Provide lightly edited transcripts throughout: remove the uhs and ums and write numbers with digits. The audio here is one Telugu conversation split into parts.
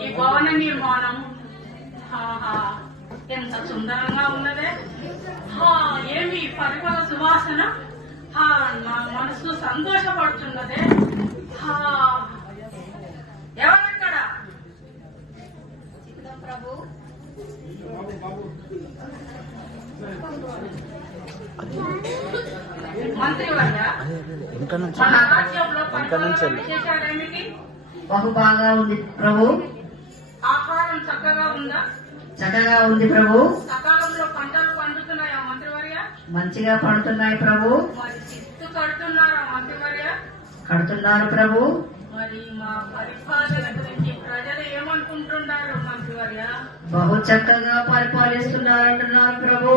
ఈ భవన నిర్మాణం ఎంత సుందరంగా ఉన్నదే. ఏమి పరిమళ సువాసన, నా మనసు సంతోషపడుతున్నదే. ఎవరక్కడ? ప్రభు మంత్రి వర్గ మన రాజ్యంలో విశేషాలేమిటి? బహు బాగా ఉంది ప్రభు. ఆహారం చక్కగా ఉందా? చక్కగా ఉంది ప్రభు. సకాలంలో పంటలు పండుతున్నాయా మంత్రివర్య? మంచిగా పడుతున్నాయి ప్రభు. మరి చిత్తు కడుతున్నారా మంత్రివర్య? కడుతున్నారు ప్రభు. మరి మా పరిపాలన గురించి ప్రజలు ఏమనుకుంటున్నారు మంత్రివర్య? బహు చక్కగా పరిపాలిస్తున్నారంటున్నారు ప్రభు.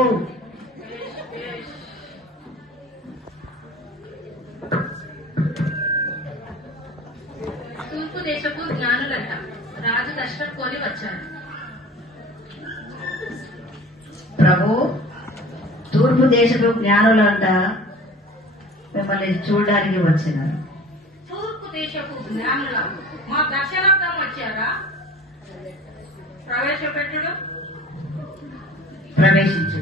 తూర్పు దేశపు జ్ఞానులంట రాజు దర్శనం కొని వచ్చారు. ప్రభు, తూర్పు దేశపు జ్ఞానులంట మిమ్మల్ని చూడడానికి వచ్చినారు. తూర్పు దేశపు జ్ఞానుల మా దర్శనార్థం వచ్చారా? ప్రవేశపెట్టుడు. ప్రవేశించు.